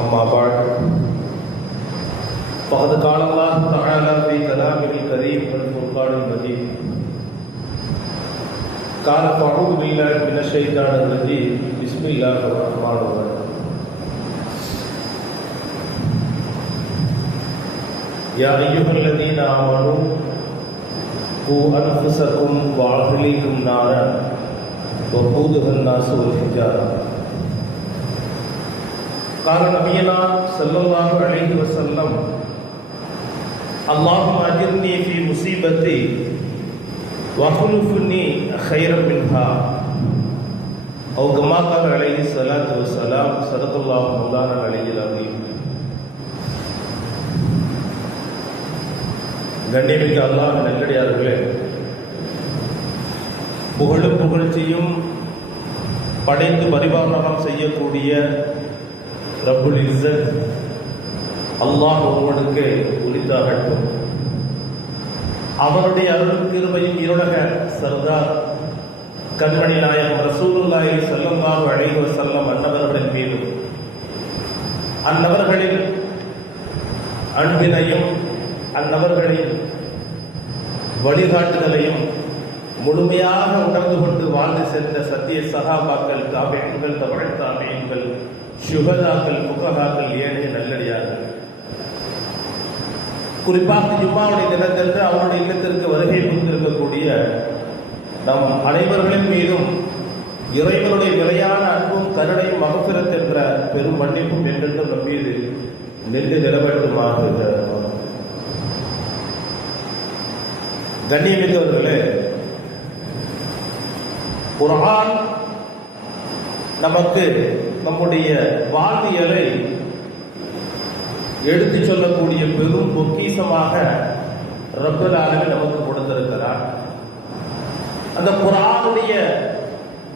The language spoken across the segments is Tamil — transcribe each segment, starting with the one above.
أما بعد فقد قال الله تعالى في كلامه الكريم والفرقان المجيد قال أعوذ بالله من الشيطان الرجيم بسم الله الرحمن الرحيم يا أيها الذين آمنوا قوا أنفسكم وأهليكم نارا وقودها الناس والحجارة قال نبينا صلى الله عليه وسلم اللهم أجرني في مصيبتي واخلفني خيرا منها أو كما قال عليه الصلاة والسلام صدق الله مولانا العلي العظيم. கண்ணியமிக்க அல்லாஹ் நல்லடியார்களே, புகழும் புகழ்ச்சியும் படைத்து பரிபாலனம் செய்யக்கூடிய ரப்புல் இஸ்ஸத் அல்லாஹ் ஒருவனுக்கு உரித்தாகட்டும். அவருடைய அருள் கிருபையும் இருளக சர்தார் கண்மணி நாயகம் ரசூலுல்லாஹி ஸல்லல்லாஹு அலைஹி வஸல்லம் அன்னவர்களின் மீதும் அந்நபர்களின் அன்பினையும் அந்நபர்களின் வழிகாட்டுதலையும் முழுமையாக உணர்ந்து கொண்டு வாழ்ந்து சென்ற சத்திய சகாபாக்கள், தாபிஈன்கள், தபஅத் தாபிஈன்கள், சுஹதாக்கள், ஃபுகஹாக்கள், ஏனைய நல்லடியார்கள், குறிப்பாக ஜும்மாவுடைய தினத்திற்கு அவருடைய இல்லத்திற்கு வருகை புரிந்திருக்கக்கூடிய நம் அனைவர்களின் மீதும் இறைவனுடைய நிலையான அன்பும் கருணையும் மகஃபிரத் என்ற பெரும் மன்னிப்பும் என்றென்றும் நம் மீது நின்று நிலவட்டுமாக. கண்ணியமிக்கவர்களே, குர்ஆன் நமக்கு நம்முடைய வாழ்வியலை எடுத்து சொல்லக்கூடிய பெரும் பொக்கிஷமாக ரப்பல் ஆலமீன் நமக்கு கொடுத்திருக்கிறார். அந்த குர்ஆனுடைய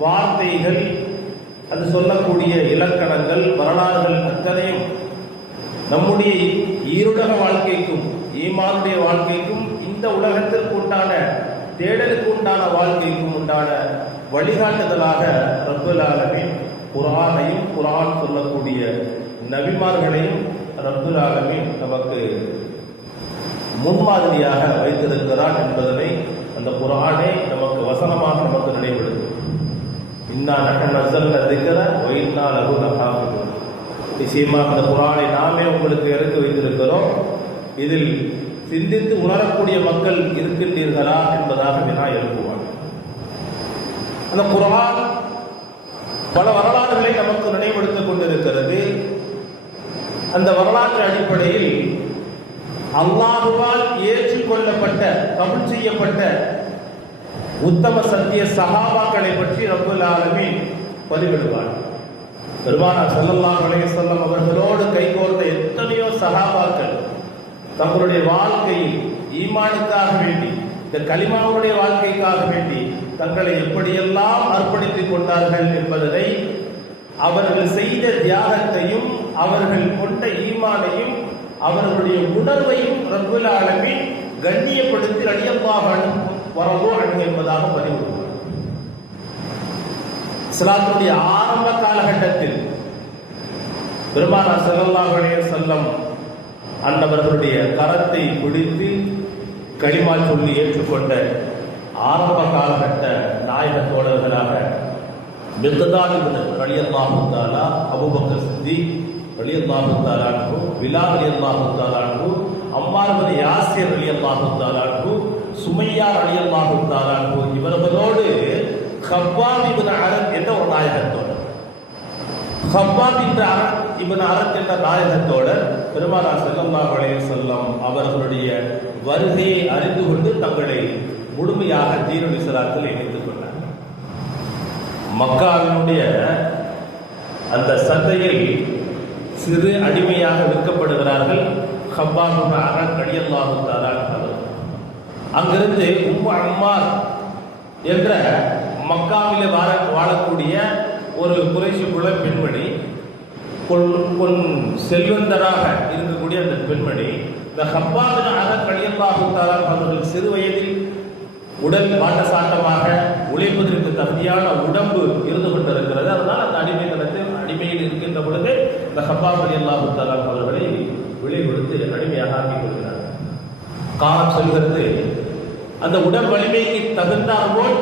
வார்த்தைகள், அது சொல்லக்கூடிய இலக்கணங்கள், வரலாறுகள் அத்தனையும் நம்முடைய ஈருலக வாழ்க்கைக்கும் ஈமானுடைய வாழ்க்கைக்கும் இந்த உலகத்திற்கு உண்டான தேடலுக்கு உண்டான வாழ்க்கைக்கும் உண்டான வழிகாட்டுதலாக ரப்பல் ஆலமீன் குர்ஆனையும் குர்ஆன் சொல்லக்கூடிய நபிமார்களையும் ரப்பல் ஆலமீன் நமக்கு முன்மாதிரியாக வைத்திருக்கிறான் என்பதனை அந்த குர்ஆனை நமக்கு வசனமாக நமக்கு நினைவுபடுத்தும். இன்னா நஹ்னு நஸல்னா ذிக்ர வ இன்னா லஹு லஹாஃபிதுன். நிச்சயமாக அந்த குர்ஆனை நாமே உங்களுக்கு இறக்கி வைத்திருக்கிறோம். இதில் சிந்தித்து உணரக்கூடிய மக்கள் இருக்கின்றீர்களா என்பதாக வினா எழுப்புவார். அந்த குர்ஆன் பல வரலாறுகளை நமக்கு நினைவுபடுத்திக் கொண்டிருக்கிறது. அந்த வரலாற்று அடிப்படையில் அல்லாஹ்வால் ஏற்றுக்கொள்ளப்பட்ட, கபூல் செய்யப்பட்ட உத்தம சத்திய சஹாபாக்களை பற்றி ரப்பல் ஆலமீன் பதிவிடுவார். பெருமானார் ஸல்லல்லாஹு அலைஹி வஸல்லம் அவர்களோடு கைகோர்ந்த எத்தனையோ சஹாபாக்கள் தங்களுடைய வாழ்க்கையில் ஈமானுக்காக வேண்டி, இந்த கலிமாவுடைய வாழ்க்கைக்காக வேண்டி தங்களை எப்படியெல்லாம் அர்ப்பணித்துக் கொண்டார்கள் என்பதனை, அவர்கள் செய்த தியாகத்தையும் அவர்கள் கொண்ட ஈமானையும் அவர்களுடைய உணர்வையும் ரப்பல் ஆலமீன் கண்ணியப்படுத்தி ரலியல்லாஹு அன்ஹு வரது அன்ஹு என்பதாக பதிவிடுவார். இஸ்லாத்துடைய ஆரம்ப காலகட்டத்தில் பெருமானார் ஸல்லல்லாஹு அலைஹி வஸல்லம் அன்னவர்களுடைய கரத்தை பிடித்து கலிமா சொல்லி ஏற்றுக்கொண்ட ஆரம்ப காலகட்ட நாயக தோழர்களாக மிக்தாத் இப்னு ரலியல்லாஹு தஆலா, அபூபக்கர் சித்திக் ரலியல்லாஹு தஆலா அன்ஹு, பிலால் ரலியல்லாஹு தஆலா அன்ஹு, அம்மார் இப்னு யாசிர் ரலியல்லாஹு தஆலா அன்ஹு, சுமையா ரலியல்லாஹு தஆலா அன்ஹு, இவர்களோடு கப்பாப் இப்னு அரத் என்ற ஒரு நாயகத்தோடு, கப்பாப் இப்னு அரத் என்ற நாயகத்தோடு பெருமானார் ஸல்லல்லாஹு அலைஹி வஸல்லம் அவர்களுடைய வருகையை அறிந்து கொண்டு தங்களை முழுமையாக தீனுல் இஸ்லாத்தில் இணைத்துக் கொண்டார். மக்காவினுடைய அந்த சந்தையில் சிறு அடிமையாக விற்கப்படுகிறார்கள் கப்பாப் இப்னு அரத் ரலியல்லாஹு தஆலா அன்ஹு. அங்கிருந்து உம்மு அம்மார் என்ற மக்காவிலே வாழக்கூடிய ஒரு குறைஷி குல பெண்மணி, செல்வந்தராக இருக்கக்கூடிய அந்த பெண்மணி, இந்த கப்பாப் இப்னு அரத் ரலியல்லாஹு தஆலா அவர்கள் சிறு வயதில் உடல் வாட்டசாட்டமாக உழைப்பதற்கு தகுதியான உடம்பு இருந்து கொண்டிருக்கிறது. அதனால் அந்த அடிமையில் இருக்கின்ற பொழுது இந்த ஹப்பாப் ரலியல்லாஹு தஆலா அவர்களை விலை கொடுத்து அடிமையாக ஆக்கிக் கொள்கிறார். காலம் செல்கிறது. அந்த உடல் வலிமைக்கு தகுந்தாற்போல்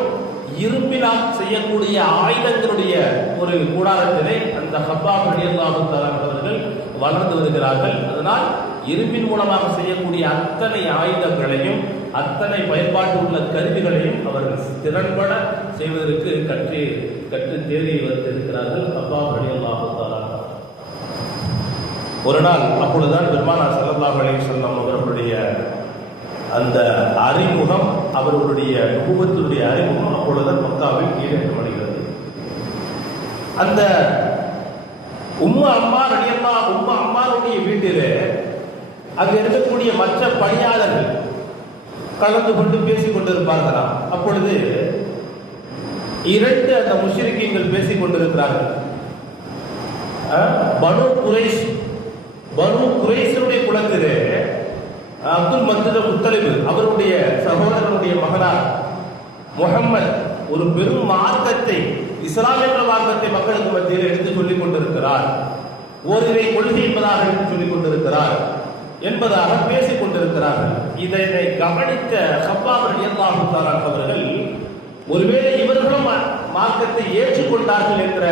இரும்பினால் செய்யக்கூடிய ஆயுதங்களுடைய ஒரு கூடாரத்திலே அந்த ஹப்பாப் ரலியல்லாஹு தஆலா அவர்கள் வளர்ந்து வருகிறார்கள். அதனால் இரும்பின் மூலமாக செய்யக்கூடிய அத்தனை ஆயுதங்களையும் அத்தனை பயன்பாட்டு உள்ள கருவிகளையும் அவர்கள் திறன்பட செய்வதற்கு கற்று தேடி வந்திருக்கிறார்கள். ஹப்பாப் ரலியல்லாஹு தஆலா ஒரு நாள் அப்பொழுதுதான் பெருமானார் ஸல்லல்லாஹு அலைஹி வஸல்லம் அவர்களுடைய அந்த அறிமுகம், அவர்களுடைய நுபுவத்துடைய அறிமுகம் அப்பொழுதுதான் மக்காவில் ஈடேற்றப்படுகிறது. அந்த உம்மு அம்மாருடைய வீட்டிலே அங்கு இருக்கக்கூடிய மற்ற பணியாளர்கள் கலந்து கொண்டு பேசிக் கொண்டிருப்பார்களாம். அப்பொழுது இரண்டு அந்த முஷ்ரிக்கீன்கள் பேசிக் கொண்டிருக்கிறார்கள். பனு குரைஷுடைய குலத்திலே அப்துல் முத்தலிப் அவருடைய சகோதரனுடைய மகனார் முஹம்மத் ஒரு பெரும் மார்க்கத்தை, இஸ்லாம் என்ற மார்க்கத்தை மக்களுக்கு மத்தியில் எடுத்து சொல்லிக் கொண்டிருக்கிறார், ஓரிரை கொள்கை என்பதாக எடுத்து சொல்லிக் கொண்டிருக்கிறார் என்பதாக பேசிக் கொண்டிருக்கிறார்கள். இதனை கவனித்த ஹப்பாப் ரலியல்லாஹு தஆலா அவர்கள் ஒருவேளை இவர்களும் மார்க்கத்தை ஏற்றுக்கொண்டார்கள் என்ற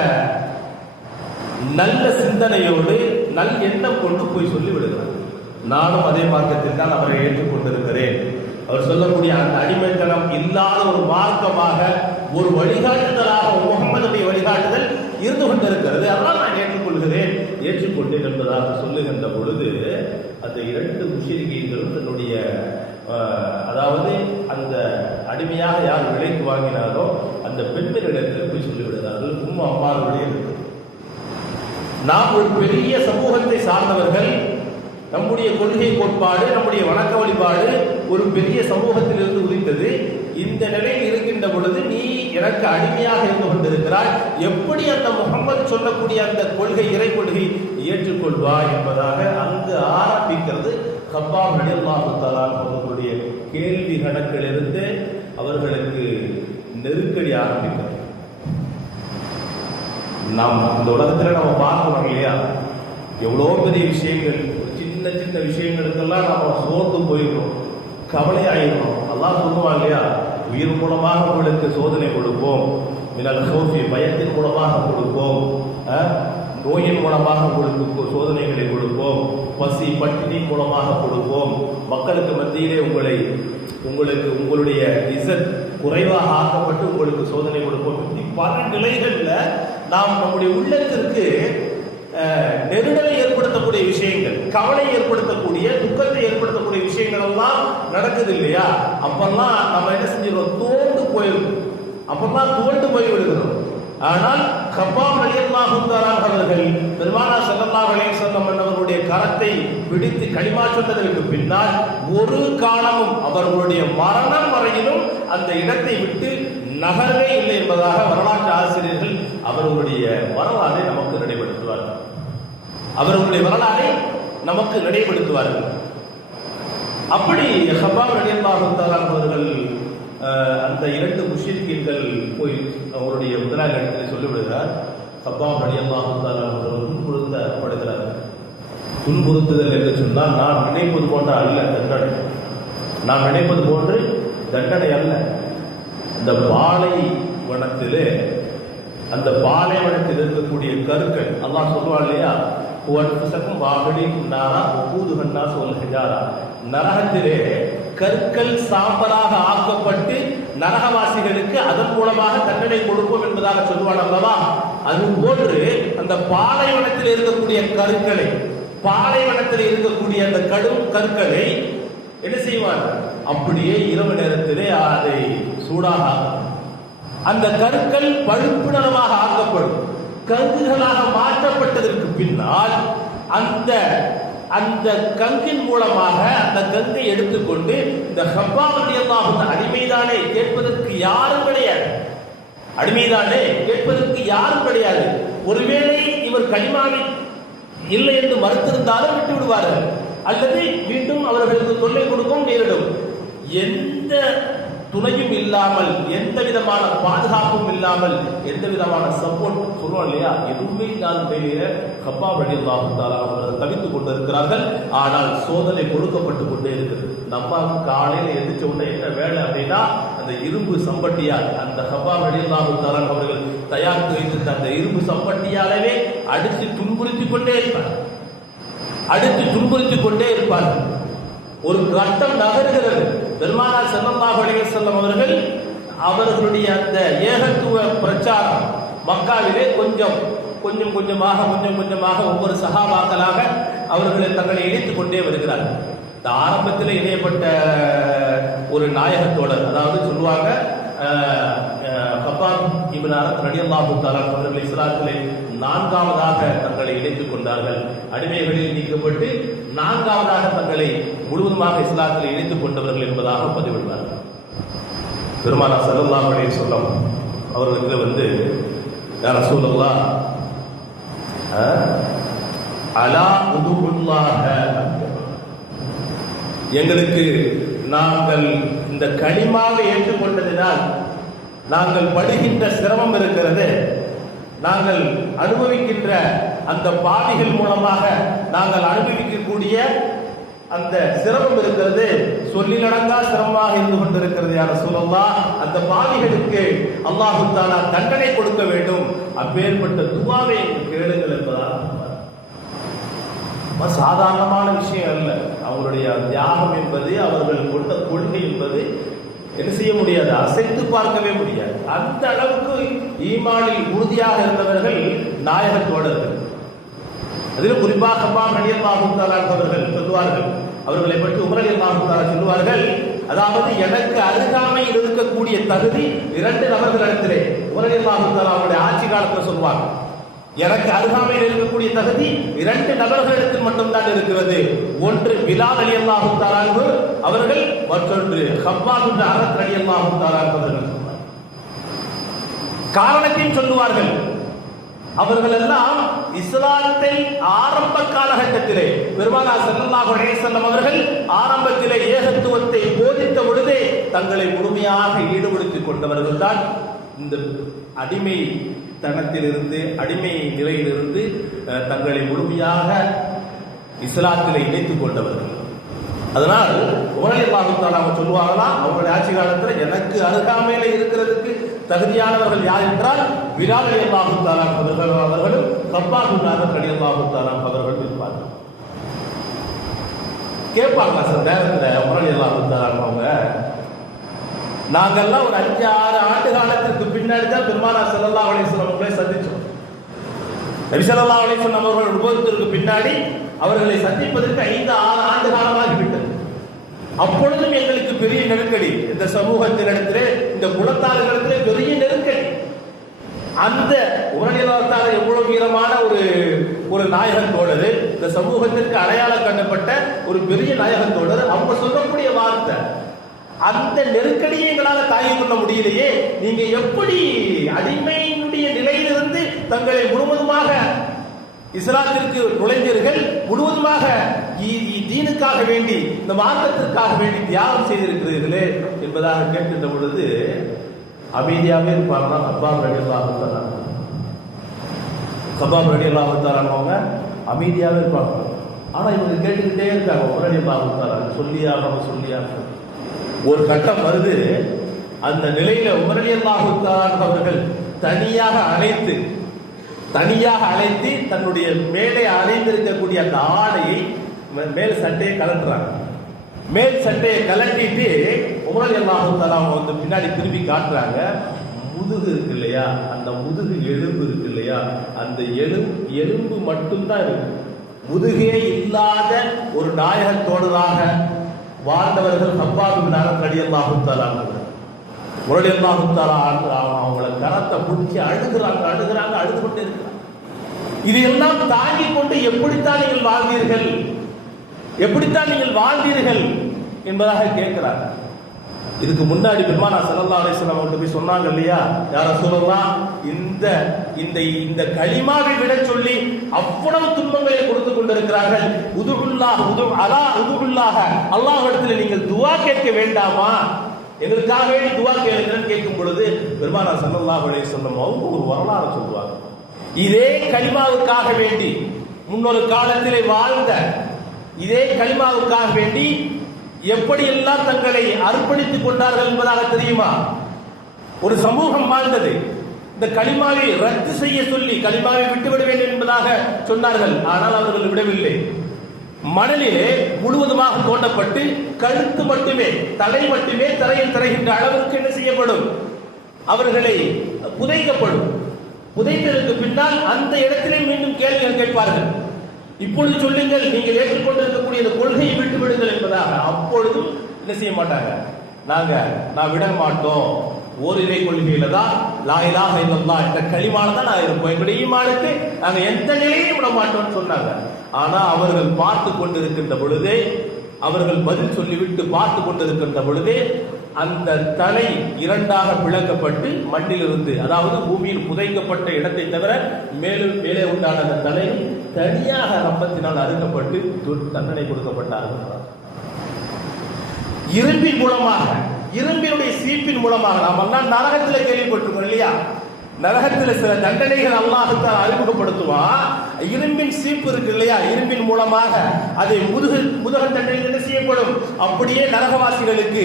நல்ல சிந்தனையோடு நல் எண்ணம் கொண்டு போய் சொல்லி விடுகிறார். நானும் அதே மார்க்கத்தில் தான் அவரை ஏற்றுக்கொண்டிருக்கிறேன். அவர் சொல்லக்கூடிய அந்த அடிமைத்தனம் இல்லாத ஒரு மார்க்கமாக, ஒரு வழிகாட்டுதலாக முகம்மதுடைய வழிகாட்டுதல் இருந்து கொண்டிருக்கிறது. அதனால் நான் ஏற்றுக்கொண்டேன் என்பதாக சொல்லுகின்ற பொழுது அந்த இரண்டு முஷ்ரிக்கீன்களும் தன்னுடைய அதாவது அந்த அடிமையாக யார் விலைக்கு வாங்கினாரோ அந்த பெண்களிடத்தில் போய் சொல்லிவிடுகிறார்கள். உம்மு அம்மாருடைய நாம் ஒரு பெரிய சமூகத்தை சார்ந்தவர்கள், நம்முடைய கொள்கை கோட்பாடு, நம்முடைய வணக்க வழிபாடு ஒரு பெரிய சமூகத்திலிருந்து உதித்தது. இந்த நிலையில் இருக்கின்ற பொழுது நீ எனக்கு அடிமையாக இருந்து கொண்டிருக்கிறாய், எப்படி அந்த முகம்மது சொல்லக்கூடிய அந்த கொள்கை, இறை கொள்கை ஏற்றுக்கொள்வாய் என்பதாக அங்கு ஆரம்பிக்கிறது. ஹப்பாப் ரலியல்லாஹு தஆலா அவர்களுடைய கேள்வி கணக்கிலிருந்து அவர்களுக்கு நெருக்கடி ஆரம்பிக்கிறது. நாம் இந்த உலகத்தில் நம்ம பார்க்கணும் இல்லையா, எவ்வளோ பெரிய விஷயங்கள், சின்ன சின்ன விஷயங்களுக்கெல்லாம் நம்ம சோர்ந்து போயிடுறோம், கவலை ஆயிடுறோம். அல்லாஹ் சொல்லுவான் இல்லையா, உயிர் மூலமாக உங்களுக்கு சோதனை கொடுப்போம், மினல் ஹௌஃபி பயத்தின் மூலமாக கொடுப்போம், நோயின் மூலமாக உங்களுக்கு சோதனைகளை கொடுப்போம், பசி பட்டினி மூலமாக கொடுப்போம், மக்களுக்கு மத்தியிலே உங்களுடைய இசத் குறைவாக ஆக்கப்பட்டு உங்களுக்கு சோதனை கொடுப்போம். இப்படி பல நிலைகள்ல நாம் நம்முடைய உள்ளத்திற்கு நெருடலை ஏற்படுத்தக்கூடிய விஷயங்கள், கவலை ஏற்படுத்தக்கூடிய, துக்கத்தை ஏற்படுத்தக்கூடிய விஷயங்கள் எல்லாம் நடக்குது இல்லையா, அப்பெல்லாம் நம்ம என்ன செஞ்சிடறோம், துவண்டு போய் விடுகிறோம். ஆனால் ஹப்பாப் ரலியல்லாஹு தஆலா அவர்கள் பெருமானார் ஸல்லல்லாஹு அலைஹி வஸல்லம் அவர்களுடைய கரத்தை பிடித்து கலிமா சொன்னதற்கு பின்னால் ஒரு காலமும் அவர்களுடைய மரணம் வரையிலும் அந்த இடத்தை விட்டு நகரவே இல்லை என்பதாக வரலாற்று ஆசிரியர்கள் அவர்களுடைய வரலாறை நமக்கு நடைபெறுத்துவார்கள். அப்படி ஹப்பாப் ரலியல்லாஹு தஆலா அவர்கள் அந்த இரண்டு முஷ்ரிக்கீன்கள் போய் அவருடைய முதலாளி இடத்தில் சொல்லிவிடுகிறார். ஹப்பாப் ரலியல்லாஹு தஆலா அவர்கள் துன்புறுத்தப்படுகிறார்கள். துன்புறுத்துதல் என்று சொன்னால் நான் நினைப்பது போன்ற அல்ல தண்டனை, நான் நினைப்பது போன்று தண்டனை அல்ல. அந்த பாலைவனத்தில் இருக்கக்கூடிய கற்கள், அல்லாஹ் சொல்லுவான் இல்லையா, நரகத்திலே கற்கள் சாம்பலாக ஆக்கப்பட்டு நரகவாசிகளுக்கு அதன் மூலமாக தண்டனை கொடுப்போம் என்பதாக சொல்லுவான் அல்லவா. அது போன்று அந்த பாலைவனத்தில் இருக்கக்கூடிய கற்களை, பாலைவனத்தில் இருக்கக்கூடிய அந்த கடும் கற்களை என்ன செய்வான், அப்படியே இரவு நேரத்திலே அதை சூடாக அந்த கற்கள் பழுப்பு நிறமாக ஆக்கப்படும். கங்குகளாக மாற்றப்பட்டதற்கு பின்னால் அந்த கங்கின் மூலமாக அந்த கங்கை எடுத்துக்கொண்டு இந்த ஹப்பாப் ரலியல்லாஹு அடிமைதானே கேட்பதற்கு யாரும் கிடையாது, அடிமைதானே கேட்பதற்கு யாரும் கிடையாது. ஒருவேளை இவர் கலிமாவை இல்லை என்று மறுத்திருந்தாலும் விட்டு விடுவார்கள், அல்லது மீண்டும் அவர்களுக்கு தொல்லை கொடுக்கவும் நேரிடும். எந்த துணையும் இல்லாமல், எந்த விதமான பாதுகாப்பும் இல்லாமல், எந்த விதமான சப்போர்ட் சொல்றோம் இல்லையா, எதுவுமே இல்லாத நிலையில கப்பாப் ரலியல்லாஹு தஆலா அவர்கள் தவித்துக் கொண்டிருக்கிறார்கள். ஆனால் சோதனை கொடுக்கப்பட்டு கொண்டே இருக்கிறது. நம்ம காலையில எந்திரிச்ச உடனே என்ன வேலை அப்படின்னா, அந்த இரும்பு சம்பட்டியால், அந்த கப்பாப் ரலியல்லாஹு தஆலா அவர்கள் தயாரித்து வைத்திருந்த அந்த இரும்பு சம்பட்டியாலவே அடித்து துன்புறுத்திக் கொண்டே இருப்பார், அடித்து துன்புறுத்திக் கொண்டே இருப்பார்கள். ஒரு கட்டம் நகர்கிறது. பெருமானார் ஸல்லல்லாஹு அலைஹி வஸல்லம் அவர்கள் அவர்களுடைய அந்த ஏகத்துவ பிரச்சாரம் மக்காவிலே கொஞ்சம் கொஞ்சமாக ஒவ்வொரு சஹாபாக்களாக அவர்களை தங்களை இணைத்துக் கொண்டே வருகிறார்கள். இந்த ஆரம்பத்தில் இணையப்பட்ட ஒரு நாயகத்தோடர், அதாவது சொல்லுவாங்க கப்பாப் இப்னு அரத் ரலியல்லாஹு தஆலா அவர்கள் இஸ்லாத்திலே 4வது தங்களை இணைத்துக் கொண்டார்கள். அடிமைகளில் நீக்கப்பட்டு 4வது தங்களை முழுவதுமாக இஸ்லாத்தில் இணைத்துக் கொண்டவர்கள் என்பதாக பதிவிடுவார்கள். பெருமானார் ஸல்லல்லாஹு அலைஹி வஸல்லம் அவர்களுக்கு யா ரசூலல்லாஹ் அலா உதுல்லாஹ, எங்களுக்கு நாங்கள் இந்த கலிமாவை ஏற்றுக்கொண்டதினால் நாங்கள் படுகின்ற சிரமம் இருக்கிறது, நாங்கள் அனுபவிக்கின்ற அந்த பாவிகள் மூலமாக நாங்கள் அனுபவிக்கக்கூடிய அந்த சிரமம் இருக்கிறது, சொல்லிலடங்கா சிரமமாக இருந்து கொண்டிருக்கிறது. யா ரசூலல்லாஹ், அந்த பாவிகளுக்கு அல்லாஹ் தஆலா தண்டனை கொடுக்க வேண்டும், அப்பேற்பட்ட துஆவை கேளுங்கள் என்பதாக. சாதாரணமான விஷயம் அல்ல. அவங்களுடைய தியாகம் என்பது, அவர்கள் கொண்ட கொள்கை என்பது என்ன செய்ய முடியாது, அசைத்து பார்க்கவே முடியாது. அந்த அளவுக்கு ஈமானில் உறுதியாக இருந்தவர்கள் நாயகத்தோடர்கள். அதில் குறிப்பாக கப்பாப் ரலியல்லாஹு தஆலா அவர்கள் சொல்லுவார்கள், அவர்களை பற்றி உமர் ரலியல்லாஹு தஆலா சொல்லுவார்கள், அதாவது எனக்கு அருகாமையில் இருக்கக்கூடிய தகுதி 2 நபர்களிடத்திலே, உமர் ரலியல்லாஹு தஆலா அவருடைய ஆட்சி காலத்தில் சொல்லுவாங்க, எனக்கு அருகாமையில் இருக்கக்கூடிய தகுதி 2 நபர்களிடத்தில் மட்டும்தான் இருக்கிறது. ஒன்று பிலால் ரலியல்லாஹு தஆலா அவர்கள், மற்றொன்று கப்பாப் இப்னு அரத் ரலியல்லாஹு தஆலா அவர்கள். காரணத்தையும் சொல்லுவார்கள். அவர்கள் எல்லாம் இஸ்லாத்தை ஆரம்ப காலகட்டத்திலே, பெருமானார் ஸல்லல்லாஹு அலைஹி வஸல்லம் அவர்கள் ஆரம்பத்திலே ஏகத்துவத்தை போதித்த பொழுதே தங்களை முழுமையாக ஈடுபடுத்திக் கொண்டவர்கள் தான். இந்த அடிமை தனத்திலிருந்து, அடிமை நிலையிலிருந்து தங்களை முழுமையாக இஸ்லாத்திலே இணைத்துக் கொண்டவர்கள். அதனால் உமர் ரலியல்லாஹு தஆலா சொல்லுவாங்களாம், அவங்களுடைய ஆட்சி காலத்தில் எனக்கு அருகாமையில இருக்கிறதுக்கு தகுதியானவர்கள் யார் என்றால் பிலால் ரலியல்லாஹு தஆலா அவர்களும் கப்பாப் இப்னு அரத் ரலியல்லாஹு தஆலா அவர்களும் இருப்பார்கள். கேட்பாங்க சில நேரத்தில் உமர் ரலியல்லாஹு தஆலா அவங்க, நாங்கெல்லாம் ஒரு 5-6 ஆண்டு காலத்திற்கு பின்னாடி தான் பெருமானார் ஸல்லல்லாஹு அலைஹி வஸல்லம் அவர்களை சந்திச்சோம். நபி ஸல்லல்லாஹு அலைஹி வஸல்லம் அவர்கள் உபதேசத்திற்கு பின்னாடி அவர்களை சந்திப்பதற்கு 5-6 ஆண்டு காலமாகிவிட்டது. அப்பொழுதும் எங்களுக்கு பெரிய நெருக்கடி, இந்த சமூகத்தினிடத்திலே, இந்த குலத்தார்களிடத்திலே பெரிய நெருக்கடி. அந்த உரநிலத்தார எவ்வளவு வீரமான ஒரு நாயகத்தோடரு, இந்த சமூகத்திற்கு அடையாளம் கண்டப்பட்ட ஒரு பெரிய நாயகத்தோடரு, அவங்க சொல்லக்கூடிய வார்த்தை, அந்த நெருக்கடியை எங்களால் தாங்கிக் கொள்ள முடியலையே, நீங்க எப்படி அடிமையினுடைய நிலையிலிருந்து தங்களை முழுவதுமாக இஸ்லாத்திற்கு நுழைந்தீர்கள், முழுவதுமாக தீனுக்காக வேண்டி, இந்த மார்க்கத்திற்காக வேண்டி தியாகம் செய்திருக்கிறீர்களே என்பதாக கேட்கின்ற பொழுது அமைதியாகவே இருப்பாங்க. கப்பாப் ரலியல்லாஹு தஆலா, கப்பாப் ரலியல்லாஹு தஆலா அவங்க அமைதியாகவே இருப்பாங்க. ஆனா இவங்க கேட்டுக்கிட்டே இருக்காங்க, உமர் ரலியல்லாஹு தஆலா சொல்லியாக ஒரு கட்டம் வருது. அந்த நிலையில உமர் ரலியல்லாஹு தஆலா அவர்கள் தனியாக அழைத்து தன்னுடைய மேலே அணிந்திருக்கக்கூடிய அந்த ஆடையை, மேல் சட்டையை கலட்டுறாங்க. மேல் சட்டையை கலட்டிட்டு உமர் ரலியல்லாஹு தஆலா பின்னாடி திரும்பி காட்டுறாங்க. முதுகு இருக்கு இல்லையா, அந்த முதுகு எலும்பு இருக்கு இல்லையா, அந்த எலும்பு மட்டும்தான் இருக்கு. முதுகே இல்லாத ஒரு நாயகத்தோடராக வாழ்ந்தவர்கள் கப்பாப் இப்னு அரத் ரலியல்லாஹு தஆலா ரலியல்லாஹு தஆலா அவங்கள கரத்தை பிடிச்சி அழுது கொண்டே இருக்கிறாங்க. இதையெல்லாம் தாங்கிக் கொண்டு எப்படித்தான் நீங்கள் வாழ்ந்தீர்கள் என்பதாக கேட்கிறாங்க. இதுக்கு முன்னாடி பெருமானார் ஸல்லல்லாஹு அலைஹி வஸல்லம் அவர்கள் போய் சொன்னாங்க இல்லையா, யா ரசூலல்லாஹ், இந்த கலிமாவை விட சொல்லி அவ்வளவு துன்பங்களை கொடுத்து கொண்டிருக்கிறார்கள். அல்லாஹ்விடத்தில் நீங்கள் துஆ கேட்க வேண்டாமா எங்களுக்காக வேண்டி துவா கேளுங்கன்னு கேட்கும் பொழுது பெருமானார் ஸல்லல்லாஹு அலைஹி வஸல்லம் அவங்க ஒரு வரலாறு சொல்லுவாங்க. இதே கலிமாவுக்காக வேண்டி முன்னொரு காலத்திலே வாழ்ந்த இதே கலிமாவுக்காக வேண்டி எப்படியெல்லாம் தங்களை அர்ப்பணித்துக் கொண்டார்கள் என்பதாக தெரியுமா? ஒரு சமூகம் வாழ்ந்தது. இந்த கலிமாவை ரத்து செய்ய சொல்லி கலிமாவை விட்டுவிட வேண்டும் என்பதாக சொன்னார்கள். ஆனால் அவர்கள் விடவில்லை. மணலிலே முழுவதுமாக தோண்டப்பட்டு கழுத்து மட்டுமே, தலை மட்டுமே தரையில் தரைகின்ற அளவுக்கு என்ன செய்யப்படும்? அவர்களை புதைக்கப்படும். புதைத்ததற்கு பின்னால் அந்த இடத்திலே மீண்டும் கேள்விகள் கேட்பார்கள். இப்பொழுது சொல்லுங்கள், நீங்கள் ஏற்றுக்கொண்டிருக்கக்கூடிய இந்த கொள்கையை விட்டு விடுங்கள் என்பதாக. அப்பொழுதும் என்ன செய்ய மாட்டாங்க. நான் விட மாட்டோம், ஓரிரை கொள்கையில தான் லா இலாஹ இல்லல்லாஹ் என்ற கலிமால தான் நான் இருப்போம், எங்களுடைய ஈமானுக்கு நாங்க எந்த நிலையும் விட மாட்டோம்னு சொன்னாங்க. ஆனா அவர்கள் பார்த்து கொண்டிருக்கின்ற பொழுதே, அவர்கள் பதில் சொல்லிவிட்டு பார்த்து கொண்டிருக்கின்ற பொழுதே அந்த தலை இரண்டாக பிளக்கப்பட்டு மண்ணிலிருந்து, அதாவது பூமியில் புதைக்கப்பட்ட இடத்தை தவிர மேலே உண்டான அந்த தலை தனியாக ரப்பத்தினால் அறுக்கப்பட்டு தண்டனை கொடுக்கப்பட்டார்கள். இரும்பின் மூலமாக, இரும்பினுடைய சீப்பின் மூலமாக. நாம் எல்லாம் நரகத்தில் கேள்விப்பட்டிருக்கோம் இல்லையா? நரகத்தில் சில தண்டனைகள் அல்லாஹ் அறிமுகப்படுத்துவான். இரும்பின் சீப்பு இருக்கு இல்லையா? இரும்பின் மூலமாக அதை முதுக தண்டனை என்ன செய்யப்படும்? அப்படியே நரகவாசிகளுக்கு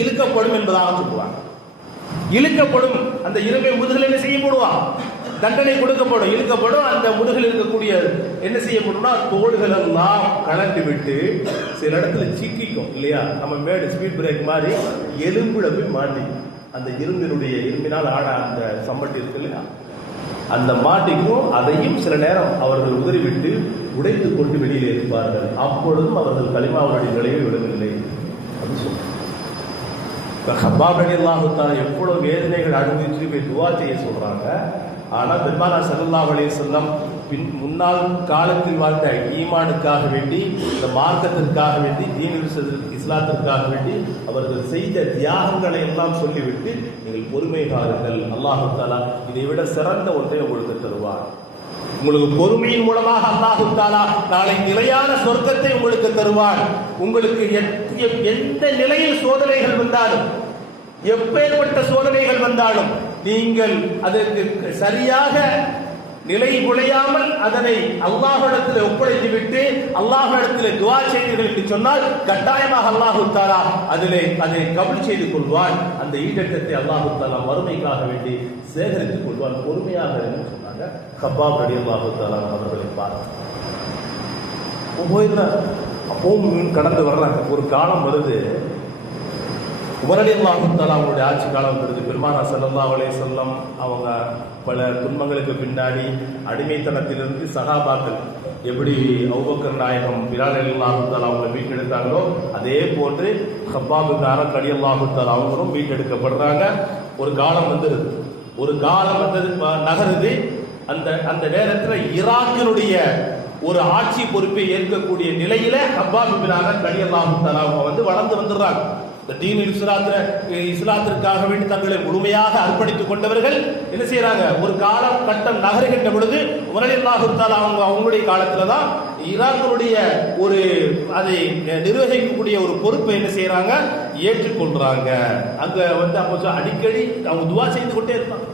இழுக்கப்படும் என்பதாக சொல்லுவாங்க. இழுக்கப்படும். அந்த இரும்பை முதுகில் என்ன செய்யப்படுவான்? தண்டனை கொடுக்கப்படும், இழுக்கப்படும். அந்த முதுகில் இருக்கக்கூடிய என்ன செய்யப்படும்னா தோள்கள் எல்லாம் கலந்து விட்டு சில இடத்துல சிக்கிக்கும் இல்லையா? நம்ம மேடு ஸ்பீட் பிரேக் மாதிரி எலும்புல போய் மாட்டி, அந்த இரும்பினால் ஆட அந்த சம்பட்டி இருக்கு இல்லையா, அந்த மாட்டிக்கும் அதையும் சில நேரம் அவர்கள் உதறிவிட்டு உடைத்துக் கொண்டு வெளியில் இருப்பார்கள். அப்பொழுதும் அவர்கள் கலிமாவுடைய நிலையை விடவில்லை. அது சொல்றாங்க. ஹப்பாப் ரலியல்லாஹு தஆலா எவ்வளவு வேதனைகள் அனுபவிச்சு போய் துவா செய்ய சொல்றாங்க. ஆனால் பெருமானார் ஸல்லல்லாஹு அலைஹி வஸல்லம் முன்னாள் காலத்தில் வாழ்ந்த ஈமானுக்காக வேண்டி, இந்த மார்க்கத்திற்காக வேண்டி, இஸ்லாத்திற்காக வேண்டி அவர்கள் செய்த தியாகங்களை எல்லாம் சொல்லிவிட்டு நீங்கள் பொறுமை காருங்கள், அல்லாஹு தஆலா இதை விட சிறந்த ஒன்றை உங்களுக்கு தருவார். உங்களுக்கு பொறுமையின் மூலமாக அல்லாஹு தஆலா நாளை நிலையான சொர்க்கத்தை உங்களுக்கு தருவார். உங்களுக்கு எந்த நிலையில் சோதனைகள் வந்தாலும், எப்பேற்பட்ட சோதனைகள் வந்தாலும் நீங்கள் அதற்கு சரியாக நிலை குலையாமல் அதனை அல்லாஹ்விடத்தில் ஒப்படைத்து விட்டு அல்லாஹ்விடத்தில் துஆ செய்தீர்கள் என்று சொன்னால் கட்டாயமாக அல்லாஹ் தஆலா அதை கபூல் செய்து கொள்வான். அந்த ஈடேற்றத்தை அல்லாஹ் தஆலா வறுமைக்காக வேண்டி சேகரித்துக் கொள்வான். பொறுமையாக என்று சொன்னாங்க. ஹப்பாப் ரலியல்லாஹு தஆலா அவர்களை பார்த்து அப்பவும் கடந்து வர்றாங்க. ஒரு காலம் வருது, உமர் ரலியல்லாஹு தஆலா அவங்களுடைய ஆட்சி காலம் வருது. பெருமானார் ஸல்லல்லாஹு அலைஹி வஸல்லம் அவங்க பல துன்பங்களுக்கு பின்னாடி அடிமைத்தனத்திலிருந்து சஹாபாக்கள் எப்படி அபூபக்கர் நாயகம் பிலால் ரலியல்லாஹு தஆலா அவங்களை மீட்டெடுத்தாங்களோ அதே போன்று ஹப்பாப் இப்னு அரத் ரலியல்லாஹு தஆலா அவங்களும் மீட்டெடுக்கப்படுறாங்க. ஒரு காலம் வந்துருது, நகருது. அந்த நேரத்தில் ஈராக்கினுடைய ஒரு ஆட்சி பொறுப்பை ஏற்கக்கூடிய நிலையில ஹப்பாப் இப்னு அரத் ரலியல்லாஹு தஆலா அவங்க வளர்ந்து வந்துடுறாங்க. இஸ்லாத்திற்காக வேண்டி தங்களை முழுமையாக அர்ப்பணித்துக் கொண்டவர்கள் என்ன செய்யறாங்க? ஒரு காலம் கட்டம் நகருகின்ற பொழுது உமர் ரலியல்லாஹு தஆலா அவங்களுடைய காலத்துல தான் ஈராக்கினுடைய ஒரு அதை நிர்வகிக்கக்கூடிய ஒரு பொறுப்பை என்ன செய்யறாங்க? ஏற்றுக்கொள்றாங்க. அங்க அப்போ அடிக்கடி அவங்க துஆ செய்து கொண்டே இருப்பாங்க.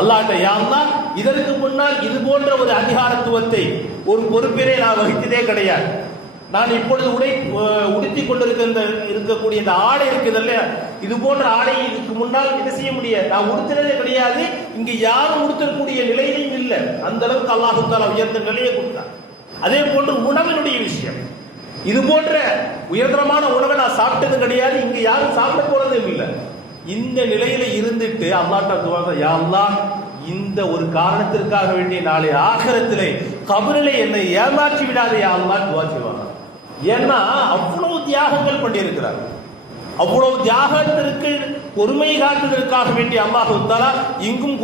அல்லாஹ்ட்ட, யா அல்லாஹ், இதற்கு முன்னால் இது போன்ற ஒரு அதிகாரத்துவத்தை ஒரு பொறுப்பினை நான் வகித்ததே கிடையாது. நான் இப்பொழுது உடுத்திக் இருக்கக்கூடிய இந்த ஆடை இருக்குது இல்லையா, இது போன்ற ஆடை இதுக்கு முன்னால் என்ன செய்ய முடியாது, நான் உடுத்தினதே கிடையாது. இங்க யாரும் உடுத்தக்கூடிய நிலையிலும் இல்லை. அந்த அளவுக்கு அல்லாஹ் தஆலா உயர்ந்த நிலையை கொடுத்தார். அதே போன்று உணவினுடைய விஷயம், இது போன்ற உயர்தரமான உணவை நான் சாப்பிட்டது கிடையாது, இங்க யாரும் சாப்பிட போறதும் இல்லை. இந்த நிலையில இருந்துட்டு அல்லாஹ்ட்ட துஆ, யா அல்லாஹ், இந்த ஒரு காரணத்திற்காக வேண்டிய நாளை ஆகிரத்திலே கபரிலே என்னை ஏமாற்றி விடாதே யா அல்லாஹ் துஆ செய்வாங்க. ஏன்னா அவ்வளவு தியாகங்கள் பண்ணியிருக்கிறார். அவ்வளவு தியாகத்திற்கு பொறுமை காட்டுவதற்காக வேண்டிய அல்லாஹ் தஆலா இங்கும்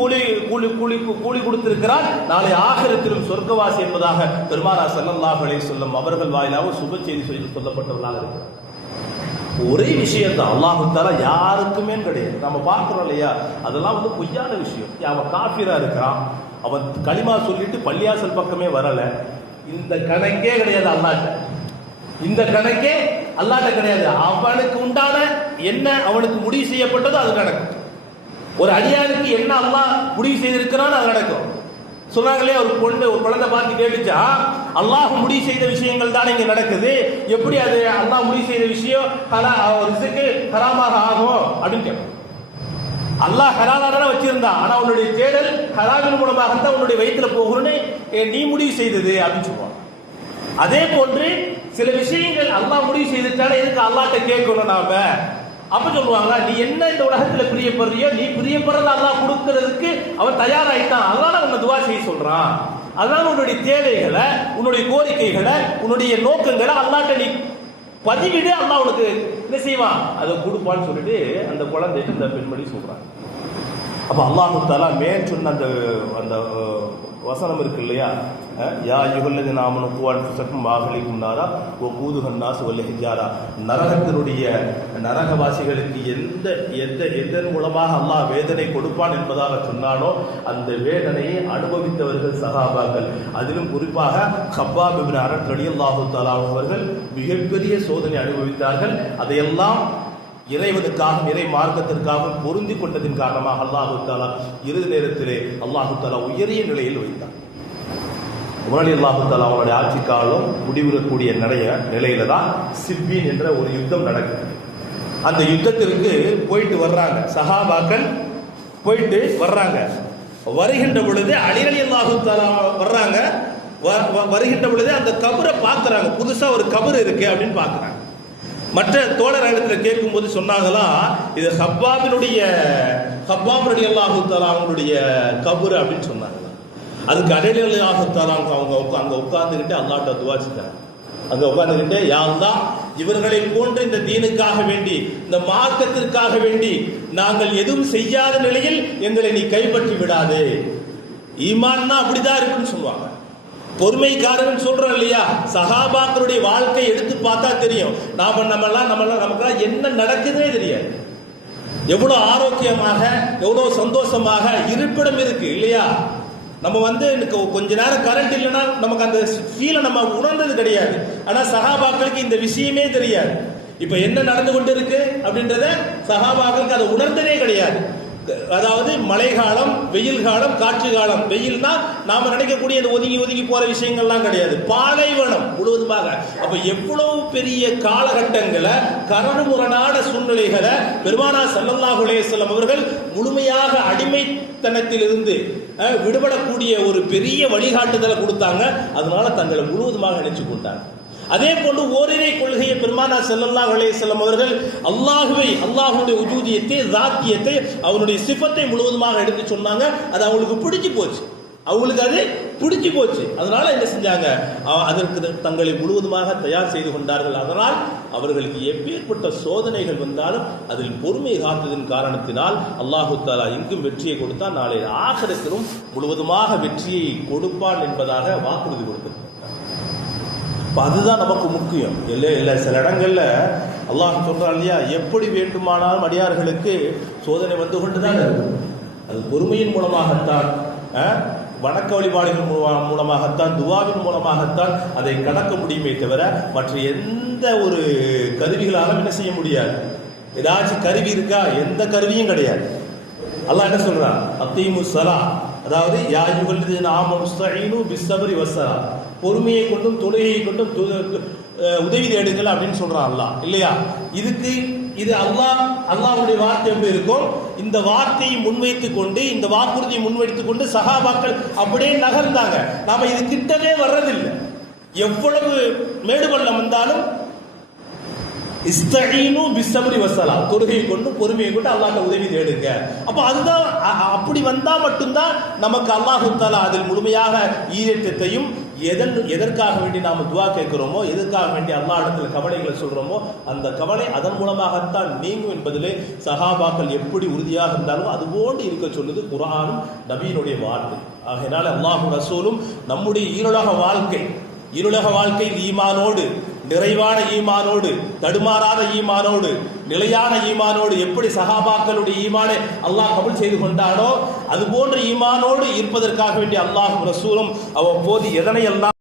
கூலி கொடுத்திருக்கிறார். நாளை ஆகிரத்திலும் சொர்க்கவாசி என்பதாக பெருமானார் ஸல்லல்லாஹு அலைஹி வஸல்லம் அவர்கள் வாயிலாக சுப செய்தி சொல்லப்பட்டவர்களாக இருக்கிறார். ஒரே விஷயத்தை அல்லாஹ் தஆலா யாருக்குமே கிடையாது. நம்ம பார்க்கிறோம் இல்லையா, அதெல்லாம் பொய்யான விஷயம். அவன் காஃபிரா இருக்கிறான், அவன் களிமா சொல்லிட்டு பள்ளியாசல் பக்கமே வரல, இந்த கணக்கே கிடையாது அல்லாஹ்ட்ட. இந்த கணக்கே அல்லாஹ்ட்ட கிடையாது. அவனுக்கு உண்டான என்ன அவனுக்கு முடிவு செய்யப்பட்டதோ அது நடக்கும். ஒரு அடியானுக்கு என்ன அல்லாஹ் முடிவு செய்திருக்கிறான்னு அது நடக்கும். சொன்னாங்களே, ஒரு குழந்தை பார்த்து கேட்டுச்சா, அல்லாஹ் முடிவு செய்த விஷயங்கள் தான் இங்க நடக்குது, எப்படி அது அல்லாஹ் முடிவு செய்த விஷயம் ஹராமாக ஆகும் அப்படின்னு கேட்கும். அல்லாஹ் ஹலாலான வச்சிருந்தான், ஆனா உன்னுடைய தேடல் ஹலாலின் மூலமாக தான் உன்னுடைய வயிற்றுல போகணும்னு நீ முடிவு செய்தது அப்படின்னு சொல்லுவாங்க. அதே போன்று சில விஷயங்கள் அல்லாஹ் முடிவு செய்துட்டால எதுக்கு அல்லாஹ்ட்ட கேட்கணும் நாம? அப்ப சொல்லுவாங்க, நீ என்ன இந்த உலகத்துல பிரியப்படுறியோ, நீ பிரியப்படுறத அல்லாஹ் கொடுக்கிறதுக்கு அவன் தயாராயிட்டான், அதனால உன்னை துவா செய்ய சொல்றான். அதனால உன்னுடைய தேவைகளை, உன்னுடைய கோரிக்கைகளை, உன்னுடைய நோக்கங்களை அல்லாஹ்ட்ட நீ பதிவிடு, அல்லாஹ் உனக்கு என்ன செய்வான், அதை கொடுப்பான்னு சொல்லிட்டு அந்த குழந்தைக்கு அந்த பெண்மணி சொல்றாங்க. அப்ப அல்லாஹு தஆலா மேல் சொன்ன அந்த அந்த வசனம் இருக்கு இல்லையா, யா யுகல்லது நாமனு குவான் புசக்கும் வாகலிக்கும் நாரா ஓ கூதுகன் நாசு வல்ல ஹிஜாரா, நரகத்தினுடைய நரகவாசிகளுக்கு எதன் மூலமாக அல்லாஹ் வேதனை கொடுப்பான் என்பதாக சொன்னானோ அந்த வேதனையை அனுபவித்தவர்கள் சஹாபாக்கள். அதிலும் குறிப்பாக கப்பாப் இப்னு அரத் ரலியல்லாஹு தஆலா அவர்கள் மிகப்பெரிய சோதனை அனுபவித்தார்கள். அதையெல்லாம் இறைவனுக்காக இறை மார்க்கத்திற்காக பொருந்தி கொண்டதின் காரணமாக அல்லாஹு தஆலா இறுதி நேரத்திலே அல்லாஹு தஆலா உயரிய நிலையில் வைத்தார். உமர் அல்லாஹு தஆலா அவருடைய ஆட்சி காலம் முடிவுறக்கூடிய நிலையில தான் சிப்பீன் என்ற ஒரு யுத்தம் நடக்குது. அந்த யுத்தத்திற்கு போயிட்டு வர்றாங்க சஹாபாக்கள், போயிட்டு வர்றாங்க. வருகின்ற பொழுது அலி ரலியல்லாஹு தஆலா வர்றாங்க. வருகின்ற பொழுது அந்த கபரை பார்க்கறாங்க. புதுசா ஒரு கபர் இருக்கு அப்படின்னு பார்க்கறாங்க. மற்ற தோழர்களிடத்தில் கேட்கும் போது சொன்னாங்களா, இது கப்பாப் ரலியல்லாஹு தஆலா அவங்களுடைய கபர் அப்படின்னு சொன்னாங்க. அதுக்கு அலி ரலியல்லாஹு தஆலா அவங்க அங்க உட்கார்ந்துகிட்டு அல்லாஹ்ட்ட துஆ செய்றாங்க. அங்க உட்கார்ந்துகிட்டு, யா அல்லாஹ், இவர்களை போன்று இந்த தீனுக்காக வேண்டி, இந்த மார்க்கத்திற்காக வேண்டி நாங்கள் எதுவும் செய்யாத நிலையில் எங்களை நீ கைப்பற்றி விடாதே. ஈமான்னா அப்படிதான் இருக்குன்னு சொல்லுவாங்க. பொறுமைக்காரன் சொல்றோம் இல்லையா, சஹாபாக்களுடைய வாழ்க்கை எடுத்து பார்த்தா தெரியும். நமக்கெல்லாம் என்ன நடக்குதுன்னே தெரியாது. எவ்வளவு ஆரோக்கியமாக, எவ்வளவு சந்தோஷமாக இருப்பிடம் இருக்கு இல்லையா. நம்ம கொஞ்ச நேரம் கரண்ட் இல்லைன்னா நமக்கு அந்த ஃபீலை நம்ம உணர்ந்தது கிடையாது. ஆனா சஹாபாக்களுக்கு இந்த விஷயமே தெரியாது. இப்ப என்ன நடந்து கொண்டு இருக்கு அப்படின்றத சஹாபாக்களுக்கு அதை உணர்ந்ததே கிடையாது. அதாவது மழை காலம், வெயில் காலம், காற்று காலம். வெயில்னா நாம நினைக்கக்கூடிய ஒதுங்கி ஒதுங்கி போற விஷயங்கள்லாம் கிடையாது, பாலைவனம் முழுவதுமாக. அப்ப எவ்வளவு பெரிய காலகட்டங்களை, கரடுமுரடான சூழ்நிலைகளை பெருமானார் ஸல்லல்லாஹு அலைஹி வஸல்லம் அவர்கள் முழுமையாக அடிமைத்தனத்தில் இருந்து விடுபடக்கூடிய ஒரு பெரிய வழிகாட்டுதலை கொடுத்தாங்க. அதனால தங்களை முழுவதுமாக நினைச்சு கொண்டாங்க. அதே போன்று ஓரிரை கொள்கையை பெருமானார் ஸல்லல்லாஹு அலைஹி வஸல்லம் அவர்கள் அல்லாஹ்வுடைய உஜூதியத்தை, ஸாத்தியத்தை, அவனுடைய சிஃபத்தை முழுவதுமாக எடுத்து சொன்னாங்க. அது அவங்களுக்கு பிடிச்சு போச்சு. அதனால என்ன செஞ்சாங்க, அதற்கு தங்களை முழுவதுமாக தயார் செய்து கொண்டார்கள். அதனால் அவர்களுக்கு எப்பேற்பட்ட சோதனைகள் வந்தாலும் அதில் பொறுமை காத்ததன் காரணத்தினால் அல்லாஹு தஆலா எங்கும் வெற்றியை கொடுத்தால் நாளை ஆகிரத்திலும் முழுவதுமாக வெற்றியை கொடுப்பான் என்பதாக வாக்குறுதி கொடுத்தார். அதுதான் நமக்கு முக்கியம். இல்லை சில இடங்கள்ல அல்லாஹ் சொல்றான் இல்லையா, எப்படி வேண்டுமானாலும் அடியார்களுக்கு சோதனை வந்து கொண்டுதான் இருக்கும். அது பொறுமையின் மூலமாகத்தான், வணக்க வழிபாடுகள் மூலமாகத்தான், துவாவின் மூலமாகத்தான் அதை கடக்க முடியுமே தவிர மற்ற எந்த ஒரு கருவிகளாலும் என்ன செய்ய முடியாது. ஏதாச்சும் கருவி இருக்கா? எந்த கருவியும் கிடையாது. அல்லாஹ் என்ன சொல்றான், அத்தீமுஸ் ஸலா, அதாவது யா அய்யுஹல்லதீன ஆமனு இஸ்தஈனு பிஸ்ஸப்ரி வஸ்ஸலா, பொறுமையை கொண்டும் தொழுகையை கொண்டும் உதவி தேடுங்கள் அப்படின்னு சொல்றான் அல்லாஹ் இல்லையா. இது அல்லாஹ்வுடைய வார்த்தை எப்படி இருக்கும், இந்த வார்த்தையை முன்வைத்துக் கொண்டு, இந்த வாக்குறுதியை முன்வைத்துக் கொண்டு சஹாபாக்கள் அப்படியே நகர்ந்தாங்க. நாம இது கிட்டவே வர்றதில்லை. எவ்வளவு மேடுபள்ளம் வந்தாலும் இஸ்தஈனு பிஸ்ஸப்ரி வஸ்ஸலா, தொழுகையை கொண்டு பொறுமையை கொண்டு அல்லாஹ்ட்ட உதவி தேடுங்க. அப்ப அதுதான், அப்படி வந்தா மட்டும்தான் நமக்கு அல்லாஹ் தஆலா அதில் முழுமையாக ஈரேற்றத்தையும், எதற்காக வேண்டி நாம துவா கேட்கிறோமோ, எதற்காக வேண்டி அல்லாஹ் இடத்துல கவலைகளை சொல்றோமோ அந்த கவலை அதன் மூலமாகத்தான் நீங்கும் என்பதிலே சஹாபாக்கள் எப்படி உறுதியாக இருந்தாலும் அதுபோன்று இருக்க சொல்லுது குர்ஆனும் நபியினுடைய வார்த்தை. ஆகையினால அல்லாஹ்வும் ரசூலும் நம்முடைய ஈருலக வாழ்க்கை ஈமானோடு, நிறைவான ஈமானோடு, தடுமாறாத ஈமானோடு, நிலையான ஈமானோடு எப்படி சஹாபாக்களுடைய ஈமானை அல்லாஹ் கபூல் செய்து கொண்டானோ அதுபோன்ற ஈமானோடு இருப்பதற்காக வேண்டிய அல்லாஹ் ரசூலும் அவ்வப்போது எதனையெல்லாம்